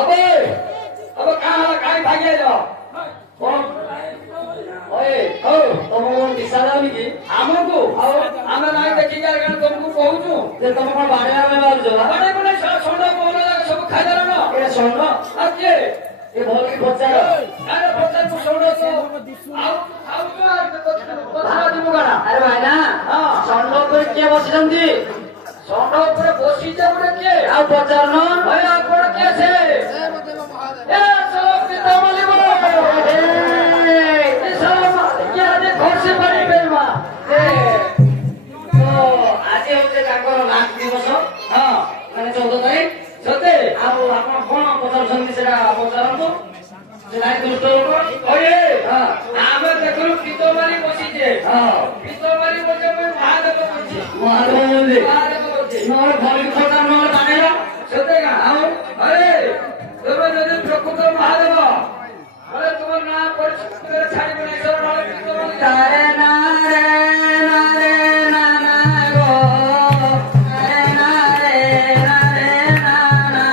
अबे अब कहाँ काई भागे जाओ कौन ओए ओ तुम दिसाला निकी हमको आओ आमे नाही देखि के गण तुमको कहूछु जे तुम कोन बाड़े में बाल जला बाड़े कोन सोंडा बोला सब खा देला न ए सोंडा आके ए भोल की बच्चा अरे बच्चा को सोंडा तो आओ आओ तो কথা দিব গানা আরে ভাই না हां सोंडा पर के बसिलंती सोंडा पर बसिते बड़े के आ बच्चा न भाई आपड़ के से ए चलो पितामली बोलो घर से बड़ी बेलवा तो आज होते ताकर लास्ट दिवस हां माने 14 तारिख सते आ आपण कोन पचारछन सेरा पचारंतो से लाइ दुष्ट लोक ओए हां आमे देखलु पितोमारी बसी जे हां पितोमारी बजे में महादेव बसी महादेव बसी मोर भली खता मोर बानेला सते का आओ अरे तबे जदि प्रकृत महादेव अरे तुम्हार नाम पर छाड़ी बने सब नाले पितोमारी तारे नारे नारे नाना गो तारे नारे नारे नाना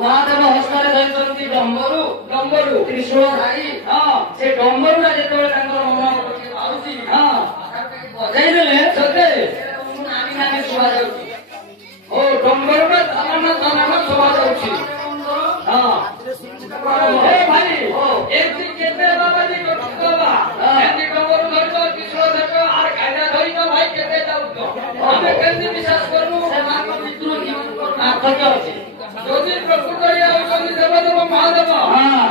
महादेव हस्तारे धरिଛନ୍ତି ଡମ୍ବରୁ ଡମ୍ବରୁ ତ୍ରିଶୂଳ ଧାରି ହଁ ସେ ଡମ୍ବରୁଟା ଯେତେବେଳେ ତାଙ୍କର ମନ ଆଉଚି ହଁ ବଜାଇ ଦେଲେ ସତେ ନାନି ନାନି ଶୁଭା ଯାଉଛି ଓ ଡମ୍ବରୁଟା ଧନନ ଶୁଭା ଯାଉଛି ହଁ ଏ ଭାଇ ଏମିତି କେତେ ବାବାଜୀ ବାବା ଏମିତି ଡମ୍ବରୁ ଧରିଛ ତ୍ରିଶୂଳ ଧରିଛ ଆର କାଇଦା ଧରିଛ ଭାଇ କେତେ ଯାଉଛ ଆମେ କେମିତି ବିଶ୍ୱାସ କରବୁ ସେମାନଙ୍କ ଭିତରୁ ଜୀବନ ପାର୍ଥକ୍ୟ ଅଛି যদি প্রকৃতই আউଛନ୍ତି দেবদেব মহাদেব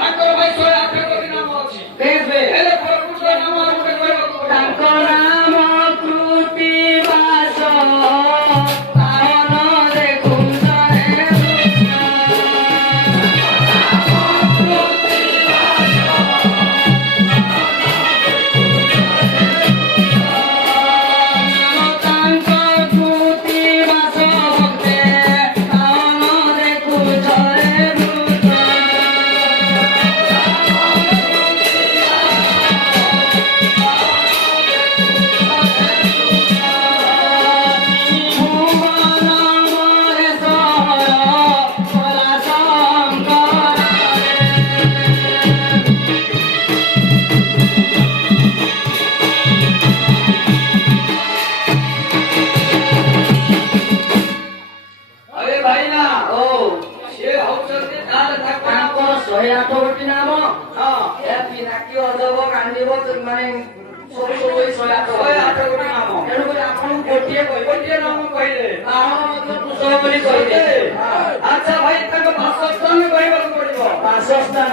তাଙ୍କର ଭାଇ 108 କୋଟି ନାମ ଅଛି ବେଶ ହେଲେ ପ୍ରକୃତ ନାମ ଗୋଟେ କହିବାକୁ ତାଙ୍କ ନାମ କୃତିବାସ ପାବନ ଦେଖୁଛରେ আচ্ছা ভাই তাকে বাসস্থান কহিବାକୁ পড়িব বাসস্থান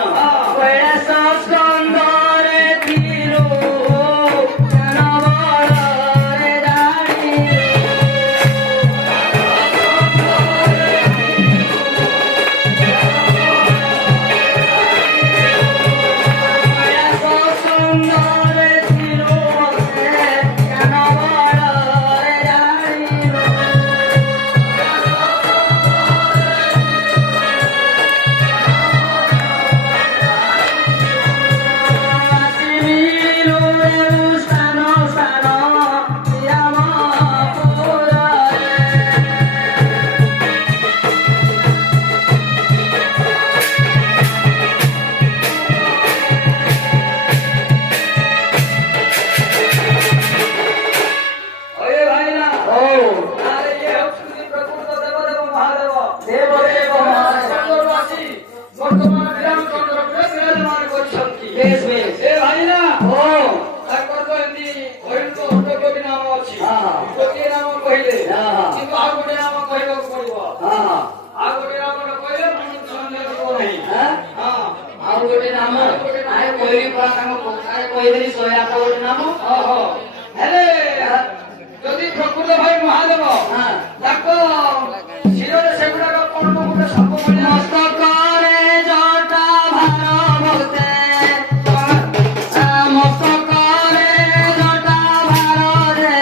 কৈলাস স্কন্দরে থিরু জানবরে জানি কৈলাস স্কন্দরে থিরু জানবরে জানি ନାଇଁ କହିଲି ପରା ତାଙ୍କ ପକାଏ କହିଦେଲି 108 ଗୋଟେ ନାମ। ଓହୋ ହେଲେ ଯଦି ପ୍ରକୃତ ଭାଇ ମହାଦେବ ତାଙ୍କ ଶିରରେ ସେଗୁଡାକ କଣ ଗୋଟେ ସାପ ଭଳିଆ ମସ୍ତକରେ ଜଟା ଭାର ଭକ୍ତେ ମସ୍ତକରେ ଜଟା ଭାର ରେ